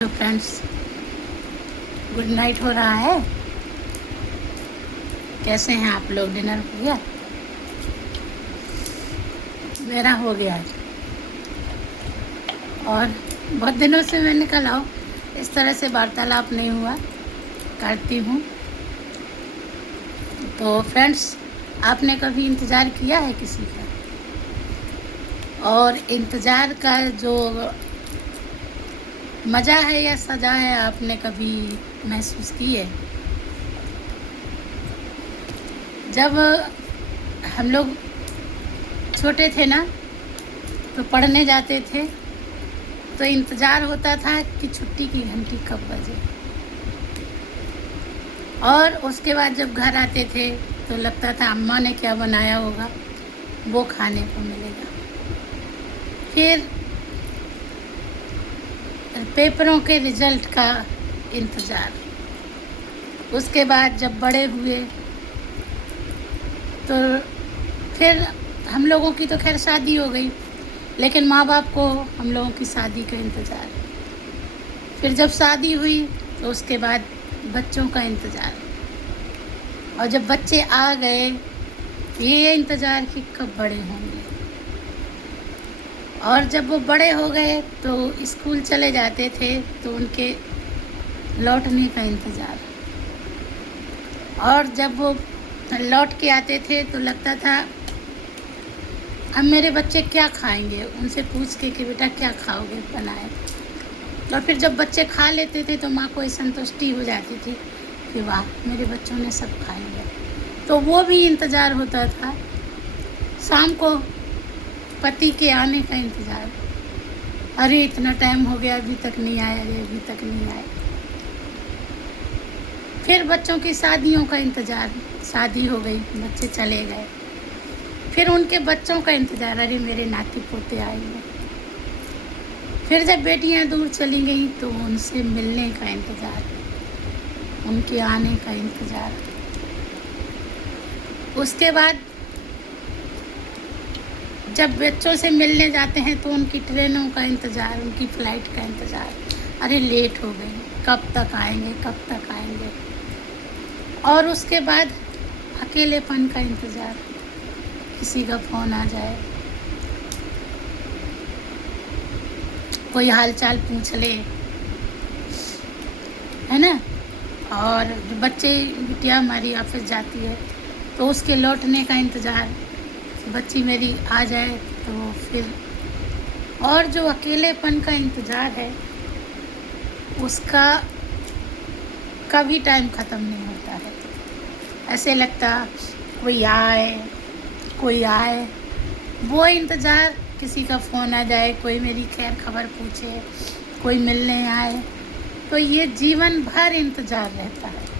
तो friends, good night हो रहा है। कैसे हैं आप लोग? डिनर हो गया? मेरा हो गया है। और बहुत दिनों से मैं निकल आओ, इस तरह से वार्तालाप नहीं हुआ करती हूँ। तो फ्रेंड्स, आपने कभी इंतज़ार किया है किसी का? और इंतज़ार का जो मज़ा है या सज़ा है, आपने कभी महसूस की है? जब हम लोग छोटे थे ना, तो पढ़ने जाते थे तो इंतज़ार होता था कि छुट्टी की घंटी कब बजे। और उसके बाद जब घर आते थे तो लगता था अम्मा ने क्या बनाया होगा, वो खाने को मिलेगा। फिर पेपरों के रिज़ल्ट का इंतज़ार। उसके बाद जब बड़े हुए तो फिर हम लोगों की तो खैर शादी हो गई, लेकिन माँ बाप को हम लोगों की शादी का इंतज़ार। फिर जब शादी हुई तो उसके बाद बच्चों का इंतज़ार। और जब बच्चे आ गए, ये इंतज़ार कि कब बड़े होंगे। और जब वो बड़े हो गए तो स्कूल चले जाते थे तो उनके लौटने का इंतज़ार। और जब वो लौट के आते थे तो लगता था अब मेरे बच्चे क्या खाएंगे, उनसे पूछ के कि बेटा क्या खाओगे, बनाए। और फिर जब बच्चे खा लेते थे तो माँ को संतुष्टि हो जाती थी कि वाह, मेरे बच्चों ने सब खा लिया। तो वो भी इंतज़ार होता था। शाम को पति के आने का इंतज़ार। अरे इतना टाइम हो गया, अभी तक नहीं आए, अरे अभी तक नहीं आए। फिर बच्चों की शादियों का इंतज़ार। शादी हो गई, बच्चे चले गए। फिर उनके बच्चों का इंतज़ार, अरे मेरे नाती पोते आएंगे। फिर जब बेटियां दूर चली गई तो उनसे मिलने का इंतज़ार, उनके आने का इंतज़ार। उसके बाद जब बच्चों से मिलने जाते हैं तो उनकी ट्रेनों का इंतज़ार, उनकी फ़्लाइट का इंतज़ार। अरे लेट हो गई, कब तक आएंगे, कब तक आएंगे। और उसके बाद अकेलेपन का इंतज़ार, किसी का फ़ोन आ जाए, कोई हालचाल पूछ ले, है ना। और बिटिया हमारी ऑफिस जाती है तो उसके लौटने का इंतज़ार, बच्ची मेरी आ जाए तो फिर। और जो अकेलेपन का इंतज़ार है उसका कभी टाइम ख़त्म नहीं होता है। ऐसे लगता कोई आए, कोई आए। वो इंतज़ार, किसी का फ़ोन आ जाए, कोई मेरी खैर खबर पूछे, कोई मिलने आए, तो ये जीवन भर इंतज़ार रहता है।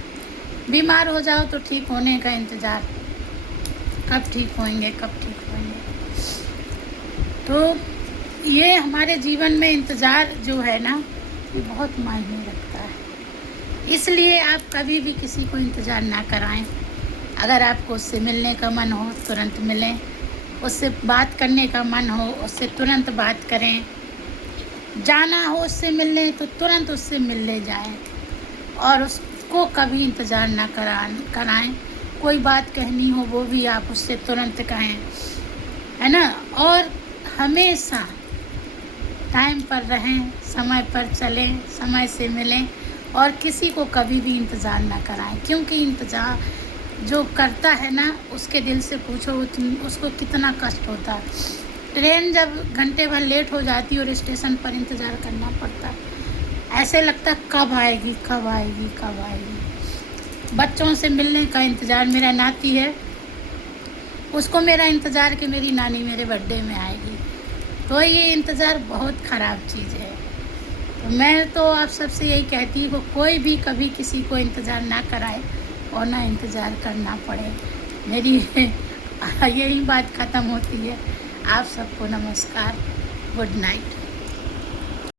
बीमार हो जाओ तो ठीक होने का इंतज़ार, कब ठीक होंगे, कब ठीक होंगे। तो ये हमारे जीवन में इंतज़ार जो है ना, ये बहुत मायने रखता है। इसलिए आप कभी भी किसी को इंतज़ार ना कराएं। अगर आपको उससे मिलने का मन हो तुरंत मिलें, उससे बात करने का मन हो उससे तुरंत बात करें, जाना हो उससे मिलने तो तुरंत उससे मिलने जाएं। और उसको कभी इंतज़ार ना कराएं। कोई बात कहनी हो वो भी आप उससे तुरंत कहें, है ना। और हमेशा टाइम पर रहें, समय पर चलें, समय से मिलें। और किसी को कभी भी इंतज़ार ना कराएं, क्योंकि इंतज़ार जो करता है ना, उसके दिल से पूछो उसको कितना कष्ट होता है। ट्रेन जब घंटे भर लेट हो जाती और स्टेशन पर इंतज़ार करना पड़ता, ऐसे लगता कब आएगी, कब आएगी, कब आएगी। बच्चों से मिलने का इंतज़ार, मेरा नाती है, उसको मेरा इंतज़ार कि मेरी नानी मेरे बर्थडे में आएगी। तो ये इंतज़ार बहुत ख़राब चीज़ है। तो मैं तो आप सबसे यही कहती हूँ, कोई भी कभी किसी को इंतज़ार ना कराए और ना इंतज़ार करना पड़े। मेरी यही बात ख़त्म होती है। आप सबको नमस्कार, गुड नाइट।